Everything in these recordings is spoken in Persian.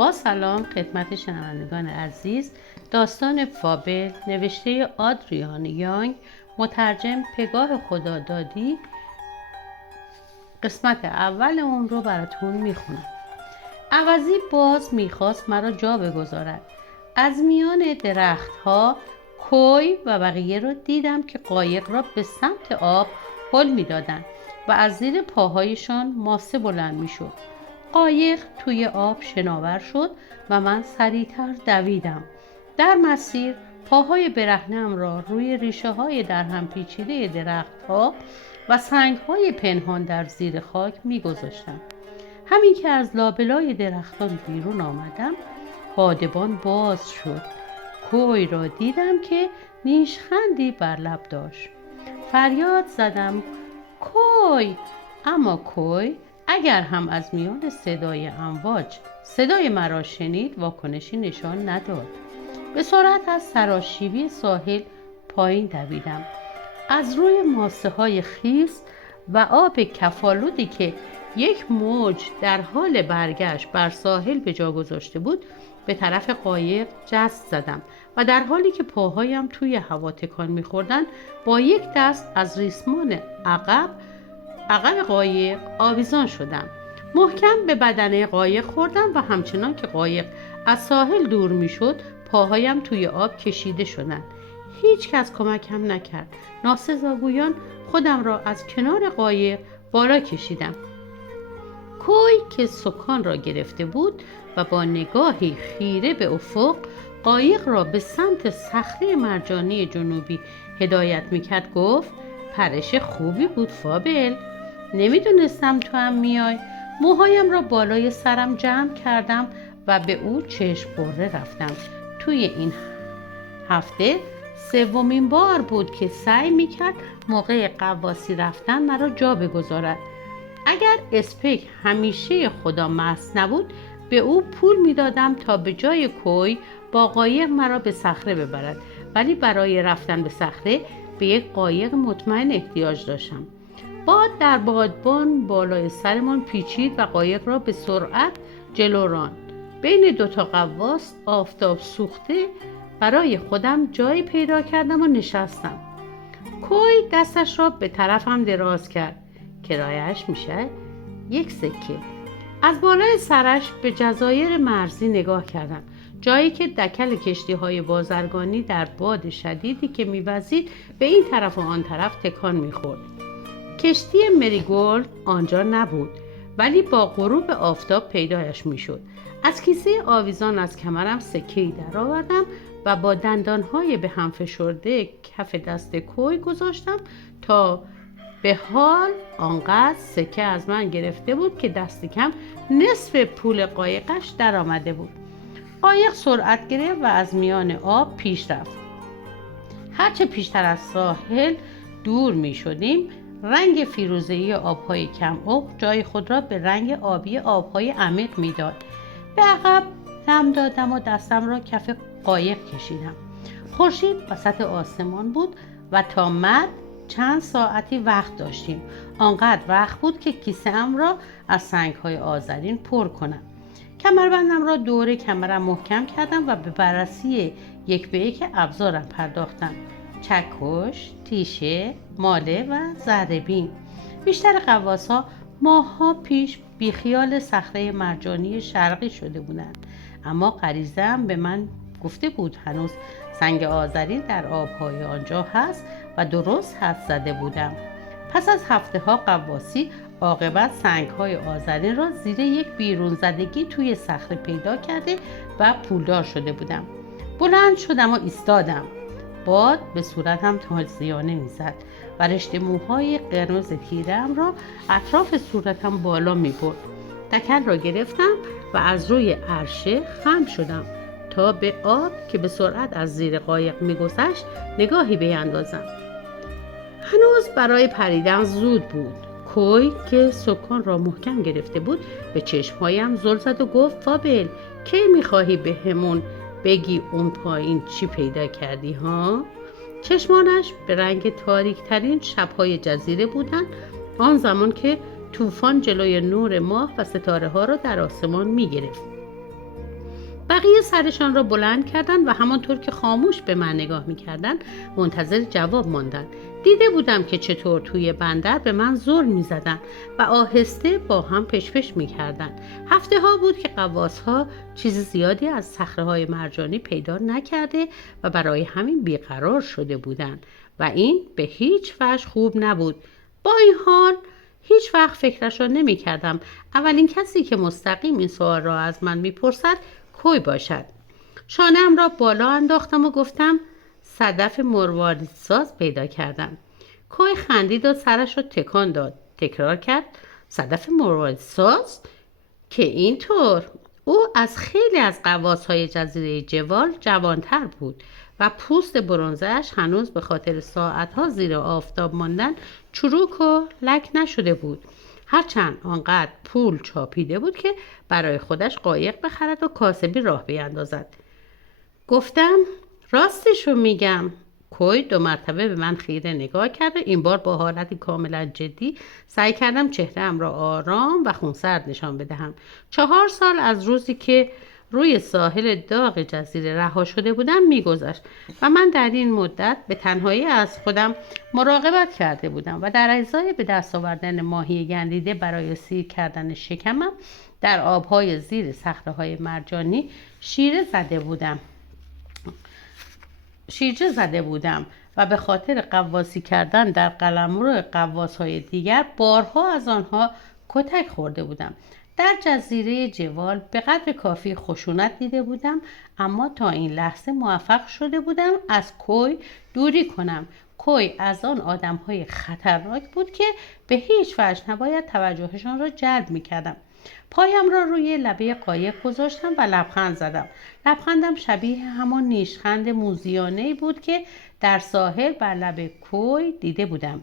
با سلام خدمت شنوندگان عزیز. داستان فابل نوشته آدریان یانگ، مترجم پگاه خدادادی، قسمت اول اون رو براتون میخونم. عوضی باز میخواست مرا جا بگذارد. از میان درختها کوی و بقیه را دیدم که قایق را به سمت آب هل میدادند و از زیر پاهایشان ماسه بلند میشد. قایق توی آب شناور شد و من سریعتر دویدم. در مسیر پاهای برهنه‌ام را روی ریشه های در هم پیچیده درختها و سنگ های پنهان در زیر خاک می گذاشتم. همین که از لابلای درختان بیرون آمدم بادبان باز شد. کوی را دیدم که نیشخندی بر لب داشت. فریاد زدم کوی، اما کوی اگر هم از میان صدای امواج صدای مرا شنید واکنشی نشان نداد. به سرعت از سراشیبی ساحل پایین دویدم. از روی ماسه های خیس و آب کفالودی که یک موج در حال برگشت بر ساحل به جا گذاشته بود به طرف قایق جست زدم و در حالی که پاهایم توی هوا تکان می‌خوردند با یک دست از ریسمان عقب قایق آویزان شدم. محکم به بدنه قایق خوردم و همچنان که قایق از ساحل دور میشد پاهایم توی آب کشیده شدند. هیچ کس کمکم نکرد. ناسزاگویان خودم را از کنار قایق بالا کشیدم. کوی که سکان را گرفته بود و با نگاهی خیره به افق قایق را به سمت صخره مرجانی جنوبی هدایت میکرد گفت پرش خوبی بود فابل. نمیدونستم تو هم میای. موهایم را بالای سرم جمع کردم و به او چشم قره رفتم. توی این هفته سومین بار بود که سعی میکرد موقع غواصی رفتن مرا جا بگذارد. اگر اسپک همیشه خدا مست نبود به او پول میدادم تا به جای کوی با قایق مرا به صخره ببرد، ولی برای رفتن به صخره به یک قایق مطمئن احتیاج داشتم. باد در بادبان بالای سرمان پیچید و قایق را به سرعت جلو راند. بین دوتا غواص آفتاب سوخته برای خودم جایی پیدا کردم و نشستم. کوی دستش را به طرفم دراز کرد. کرایه‌اش میشه 1 سکه. از بالای سرش به جزایر مرزی نگاه کردم، جایی که دکل کشتی‌های بازرگانی در باد شدیدی که می‌وزید به این طرف و آن طرف تکان می‌خورد. کشتی مریگولد آنجا نبود، ولی با غروب آفتاب پیدایش می‌شد. از کیسه آویزان از کمرم سکه‌ای درآوردم و با دندان‌های به هم فشرده کف دست کوی گذاشتم تا به حال آنقدر سکه از من گرفته بود که دست کم نصف پول قایقش در آمده بود. قایق سرعت گرفت و از میان آب پیش رفت. هرچه پیشتر از ساحل دور می شدیم رنگ فیروزه‌ای آب‌های کم عمق جای خود را به رنگ آبی آب‌های عمیق می‌داد. به عقب دم دادم و دستم را کف قایق کشیدم. خورشید وسط آسمان بود و تا مد چند ساعتی وقت داشتیم. آنقدر وقت بود که کیسه ام را از سنگ‌های آذرین پر کنم. کمربندم را دور کمرم محکم کردم و به بررسی یک به یک ابزارم پرداختم. چکش، تیشه، ماله و ذره‌بین. بیشتر غواص‌ها ماه‌ها پیش بیخیال صخره مرجانی شرقی شده بودند، اما غریزه‌ام به من گفته بود هنوز سنگ آذرین در آب‌های آنجا هست و درست حدس زده بودم. پس از هفته‌ها غواصی عاقبت سنگ‌های آذرین را زیر یک بیرون زدگی توی صخره پیدا کرده و پولدار شده بودم. بلند شدم و ایستادم. باد به صورتم تازیانه می‌زد و رشته موهای قرمز تیره‌ام را اطراف صورتم بالا می‌برد. تکل را گرفتم و از روی عرشه خم شدم تا به آب که به سرعت از زیر قایق می‌گذشت نگاهی بیندازم. هنوز برای پریدن زود بود. کوی که سکان را محکم گرفته بود به چشمهایم زل زد و گفت فابل کی می‌خواهی به همون بگی اون پایین چی پیدا کردی ها؟ چشمانش به رنگ تاریک ترین شب‌های جزیره بودند، آن زمان که طوفان جلوی نور ماه و ستاره ها را در آسمان می گرفت. بقیه سرشان را بلند کردند و همانطور که خاموش به من نگاه می‌کردند منتظر جواب ماندند. دیده بودم که چطور توی بندر به من زل می‌زدند و آهسته با هم پشپش می‌کردند. هفته‌ها بود که غواص‌ها چیز زیادی از صخره‌های مرجانی پیدا نکرده و برای همین بیقرار شده بودند و این به هیچ وجه خوب نبود. با این حال هیچ وقت فکرش را نمی کردم اولین کسی که مستقیم این سوال را از من می پرسد کوی باشد. شانه‌ام را بالا انداختم و گفتم صدف مرواریدساز پیدا کردم. کوی خندید و سرش را تکان داد. تکرار کرد صدف مرواریدساز؟ که اینطور؟ او از خیلی از غواص‌های جزیره جوال جوانتر بود و پوست برنزه‌اش هنوز به خاطر ساعتها زیر آفتاب ماندن چروک و لک نشده بود. هرچند آنقدر پول چاپیده بود که برای خودش قایق بخرد و کاسبی راه بیندازد. گفتم راستشو میگم. کوی 2 مرتبه به من خیره نگاه کرد و این بار با حالتی کاملا جدی سعی کردم چهره‌ام را آرام و خونسرد نشان بدهم. 4 سال از روزی که روی ساحل داغ جزیره رها شده بودم میگذشت و من در این مدت به تنهایی از خودم مراقبت کرده بودم و در ازای به دست آوردن ماهی گندیده برای سیر کردن شکمم در آبهای زیر صخره‌های مرجانی شیرجه زده بودم و به خاطر غواصی کردن در قلمرو غواص‌های دیگر بارها از آنها کتک خورده بودم. در جزیره جوال به قدر کافی خشونت دیده بودم، اما تا این لحظه موفق شده بودم از کوی دوری کنم. کوی از آن آدم‌های خطرناک بود که به هیچ وجه نباید توجهشان را جلب می‌کردم. پایم را روی لبه قایق گذاشتم و لبخند زدم. لبخندم شبیه همان نیشخند موذیانه‌ای بود که در ساحل بر لب کوی دیده بودم.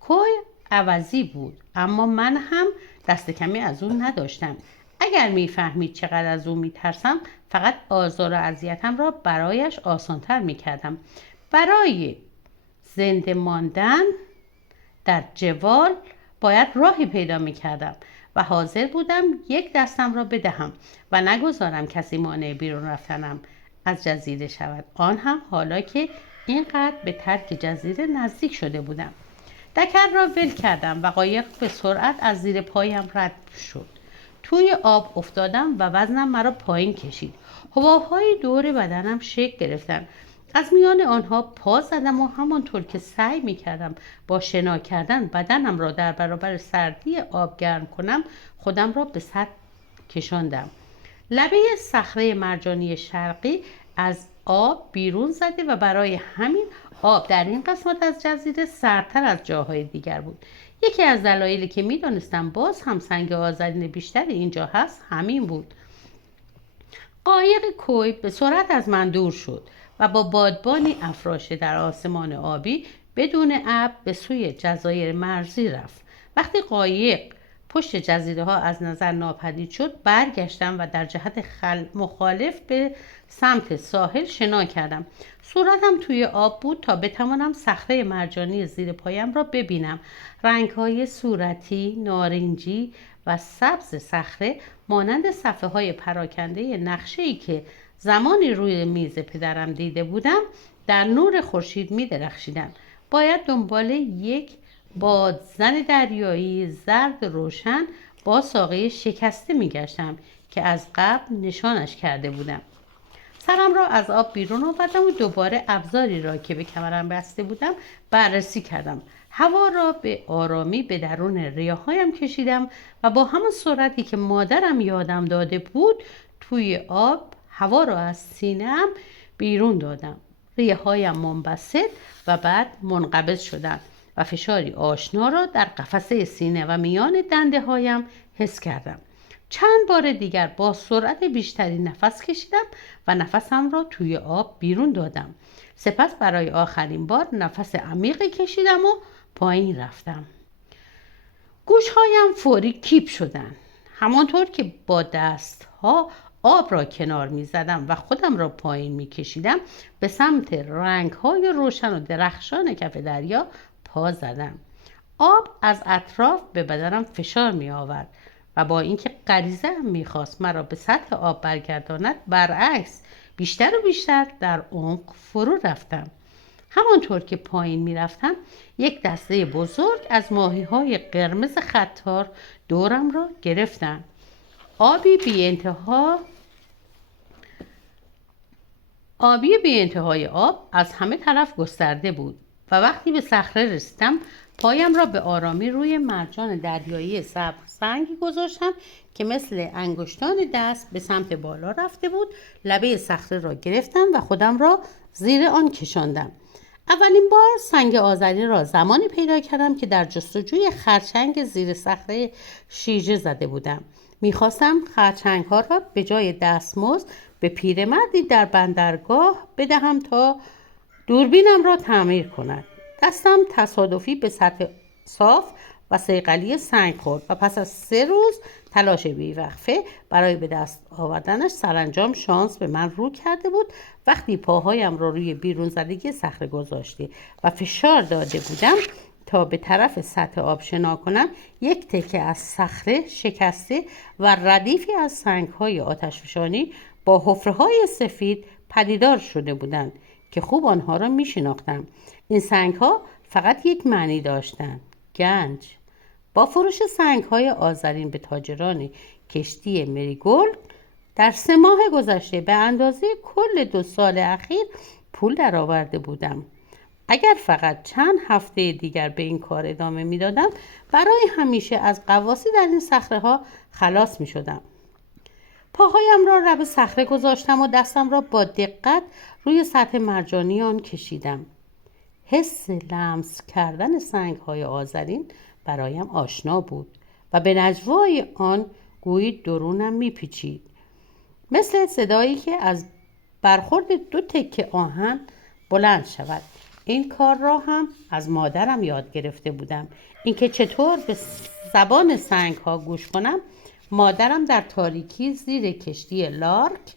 کوی عوضی بود، اما من هم دست کمی از اون نداشتم. اگر میفهمید چقدر از اون میترسم، فقط آزار و اذیتم را برایش آسانتر میکردم. برای زنده ماندن در جوال باید راهی پیدا میکردم و حاضر بودم یک دستم را بدهم و نگذارم کسی مانع بیرون رفتنم از جزیره شود، آن هم حالا که اینقدر به ترک جزیره نزدیک شده بودم. دکر را ول کردم و قایق به سرعت از زیر پایم رد شد. توی آب افتادم و وزنم مرا پایین کشید. حباب‌های دور بدنم شکل گرفتن. از میان آنها پا زدم و همانطور که سعی می‌کردم با شنا کردن بدنم را در برابر سردی آب گرم کنم، خودم را به سطح کشاندم. لبه صخره مرجانی شرقی از آب بیرون زده و برای همین آب در این قسمت از جزیره سردتر از جاهای دیگر بود. یکی از دلایلی که می‌دانستم باز هم سنگ آذرین بیشتری اینجا هست همین بود. قایق کوی به سرعت از من دور شد و با بادبانی افراشه در آسمان آبی بدون ابر به سوی جزایر مرزی رفت. وقتی قایق پشت جزیره ها از نظر ناپدید شد، برگشتم و در جهت مخالف به سمت ساحل شنا کردم. صورتم توی آب بود تا بتوانم صخره مرجانی زیر پایم را ببینم. رنگ‌های صورتی، نارنجی و سبز صخره مانند صفحه‌های پراکنده نقشه‌ای که زمانی روی میز پدرم دیده بودم در نور خورشید می‌درخشیدند. باید دنبال یک بادزن دریایی زرد روشن با ساقه شکسته می‌گشتم که از قبل نشانش کرده بودم. سرم را از آب بیرون آوردم و دوباره ابزاری را که به کمرم بسته بودم بررسی کردم. هوا را به آرامی به درون ریه‌هایم کشیدم و با همان سرعتی که مادرم یادم داده بود توی آب هوا را از سینه‌ام بیرون دادم. ریه‌هایم منبسط و بعد منقبض شدند و فشاری آشنا را در قفسه سینه و میان دنده‌هایم حس کردم. چند بار دیگر با سرعت بیشتری نفس کشیدم و نفسم را توی آب بیرون دادم. سپس برای آخرین بار نفس عمیقی کشیدم و پایین رفتم. گوشهایم فوری کیپ شدند. همانطور که با دستها آب را کنار می زدم و خودم را پایین می کشیدم، به سمت رنگ‌های روشن و درخشان کف دریا پا زدم. آب از اطراف به بدنم فشار می آورد. و با اینکه غریزه هم میخواست مرا به سطح آب برگرداند، برعکس بیشتر و بیشتر در عمق فرو رفتم. همانطور که پایین میرفتم یک دسته بزرگ از ماهی‌های قرمز خطار دورم را گرفتند. آبی بی انتهای آب از همه طرف گسترده بود و وقتی به صخره رسیدم پایم را به آرامی روی مرجان دریایی سبز سنگی گذاشتم که مثل انگشتان دست به سمت بالا رفته بود. لبه صخره را گرفتم و خودم را زیر آن کشاندم. اولین بار سنگ آذری را زمانی پیدا کردم که در جستجوی خرچنگ زیر صخره شیرجه زده بودم. میخواستم خرچنگ ها را به جای دستمزد به پیرمردی در بندرگاه بدهم تا دوربینم را تعمیر کند. دستم تصادفی به سطح صاف و صیقلی سنگ خورد و پس از 3 روز تلاش بی‌وقفه برای به دست آوردنش سرانجام شانس به من رو کرده بود. وقتی پاهایم را روی بیرون زدگی صخره گذاشته و فشار داده بودم تا به طرف سطح آب شنا کنم، یک تکه از صخره شکسته و ردیفی از سنگ‌های آتشفشانی با حفره‌های سفید پدیدار شده بودند که خوب آنها را می‌شناختم. این سنگ‌ها فقط یک معنی داشتند: گنج. با فروش سنگ‌های آذرین به تاجران کشتی مریگولد در 3 ماه گذشته به اندازه کل 2 سال اخیر پول درآورده بودم. اگر فقط چند هفته دیگر به این کار ادامه میدادم، برای همیشه از غواصی در این صخره‌ها خلاص می‌شدم. پاهایم را لب صخره گذاشتم و دستم را با دقت روی سطح مرجانی آن کشیدم. حس لمس کردن سنگ‌های آذرین برایم آشنا بود و به نجوای آن گویی درونم میپیچید، مثل صدایی که از برخورد 2 تکه آهن بلند شود. این کار را هم از مادرم یاد گرفته بودم، اینکه چطور به زبان سنگ‌ها گوش کنم. مادرم در تاریکی زیر کشتی لارک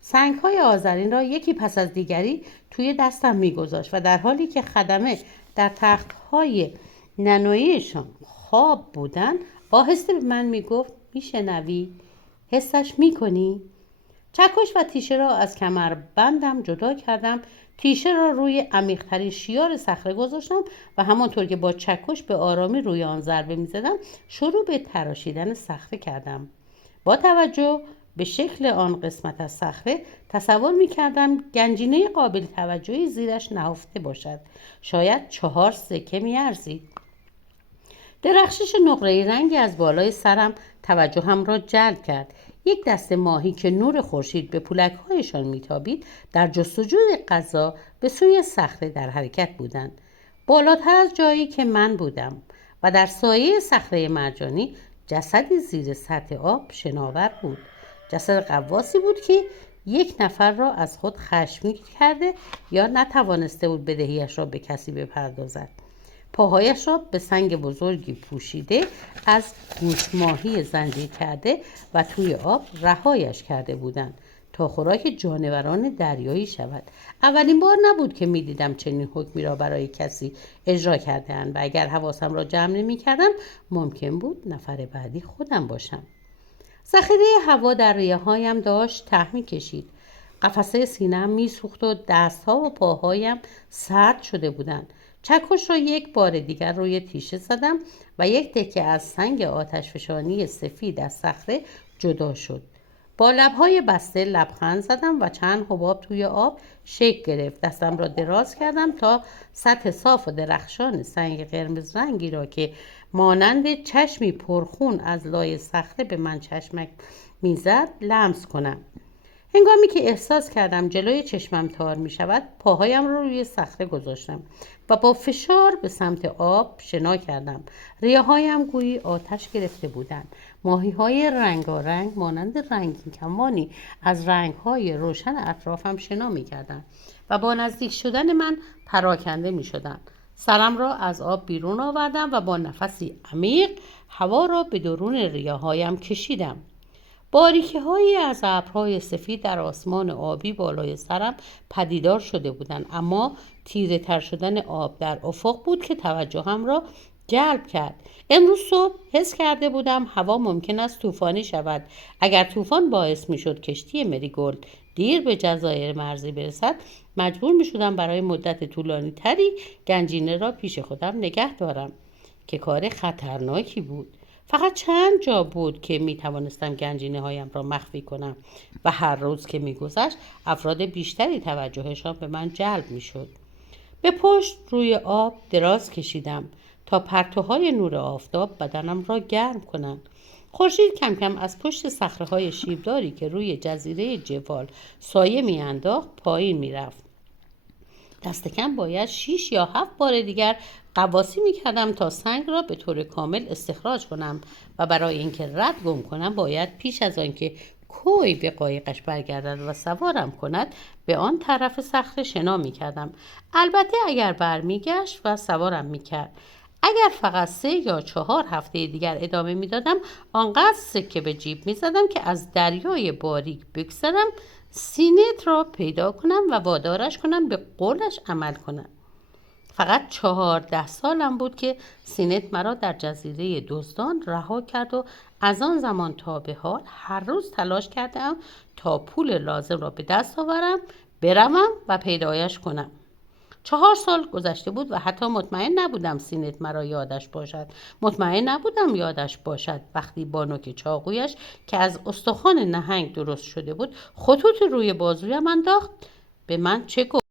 سنگ‌های آذرین را یکی پس از دیگری توی دستم می‌گذاشت و در حالی که خدمه در تخت‌های نانوییشان خواب بودند آهسته به من میگفت: میشنوی؟ حسش میکنی؟ چکش و تیشه را از کمربندم جدا کردم. تیشه را روی عمیق‌ترین شیار صخره گذاشتم و همانطور که با چکش به آرامی روی آن ضربه می‌زدم شروع به تراشیدن صخره کردم. با توجه به شکل آن قسمت از صخره تصور می‌کردم گنجینه قابل توجهی زیرش نهفته باشد، شاید 4 سکه می‌ارزید. درخشش نقره‌ای رنگی از بالای سرم توجهم را جلب کرد. یک دسته ماهی که نور خورشید به پولک‌هایشان میتابید در جستجوی غذا به سوی صخره در حرکت بودند، بالاتر از جایی که من بودم، و در سایه صخره مرجانی جسدی زیر سطح آب شناور بود. جسد غواصی بود که یک نفر را از خود خشمگین کرده یا نتوانسته بود بدهیش را به کسی بپردازد. پاهایش را به سنگ بزرگی پوشیده از گوشت ماهی زنجیر کرده و توی آب رهایش کرده بودند تا خوراک جانوران دریایی شود. اولین بار نبود که می دیدم چنین حکمی را برای کسی اجرا کرده اند و اگر حواسم را جمع نمی کردم ممکن بود نفر بعدی خودم باشم. ذخیره هوا در ریه هایم داشت ته می کشید. قفسه سینه‌ام می سوخت و دستها و پاهایم سرد شده بودند. چکش را یک بار دیگر روی تیشه زدم و یک تکه از سنگ آتشفشانی سفید از صخره جدا شد. با لب‌های بسته لبخند زدم و چند حباب توی آب شکل گرفت. دستم را دراز کردم تا سطح صاف و درخشان سنگ قرمز رنگی را که مانند چشمی پرخون از لای صخره به من چشمک میزد لمس کنم. هنگامی که احساس کردم جلوی چشمم تار می شود، پاهایم را روی صخره گذاشتم و با فشار به سمت آب شنا کردم. ریه‌هایم گویی آتش گرفته بودند. ماهی‌های رنگارنگ مانند رنگین کمانی از رنگ‌های روشن اطرافم شنا می‌کردند و با نزدیک شدن من پراکنده می‌شدند. سرم را از آب بیرون آوردم و با نفسی عمیق هوا را به درون ریه‌هایم کشیدم. باریکه‌هایی از ابرهای سفید در آسمان آبی بالای سرم پدیدار شده بودند، اما تیره تر شدن آب در افق بود که توجهم را جلب کرد. امروز صبح حس کرده بودم هوا ممکن است طوفانی شود. اگر طوفان باعث میشد کشتی مریگولد دیر به جزایر مرزی برسد، مجبور می شدم برای مدت طولانی تری گنجینه را پیش خودم نگه دارم که کار خطرناکی بود. فقط چند جا بود که می توانستم گنجینه هایم را مخفی کنم و هر روز که می گذشت افراد بیشتری توجهشان به من جلب می شد. به پشت روی آب دراز کشیدم تا پرتوهای نور آفتاب بدنم را گرم کنند. خورشید کم کم از پشت صخره‌های شیبداری که روی جزیره جوال سایه می‌انداخت پایین می‌رفت. دست کم باید 6 یا 7 بار دیگر غواصی می‌کردم تا سنگ را به طور کامل استخراج کنم و برای اینکه رد گم کنم باید پیش از آنکه کوی به قایقش برگردد و سوارم کند به آن طرف صخره شنا می‌کردم. البته اگر برمیگشت و سوارم می‌کرد. اگر فقط 3 یا 4 هفته دیگر ادامه میدادم آنقدر سکه به جیب میزدم که از دریای باریک بگذرم، سینت را پیدا کنم و وادارش کنم به قولش عمل کنم. فقط 14 سالم بود که سینت مرا در جزیره دزدان رها کرد و از آن زمان تا به حال هر روز تلاش کردم تا پول لازم را به دست آورم، بروم و پیدایش کنم. 4 سال گذشته بود و حتی مطمئن نبودم سینت مرا یادش باشد. مطمئن نبودم یادش باشد وقتی با نوک چاقویش که از استخوان نهنگ درست شده بود خطوط روی بازویم انداخت. به من چه گفت؟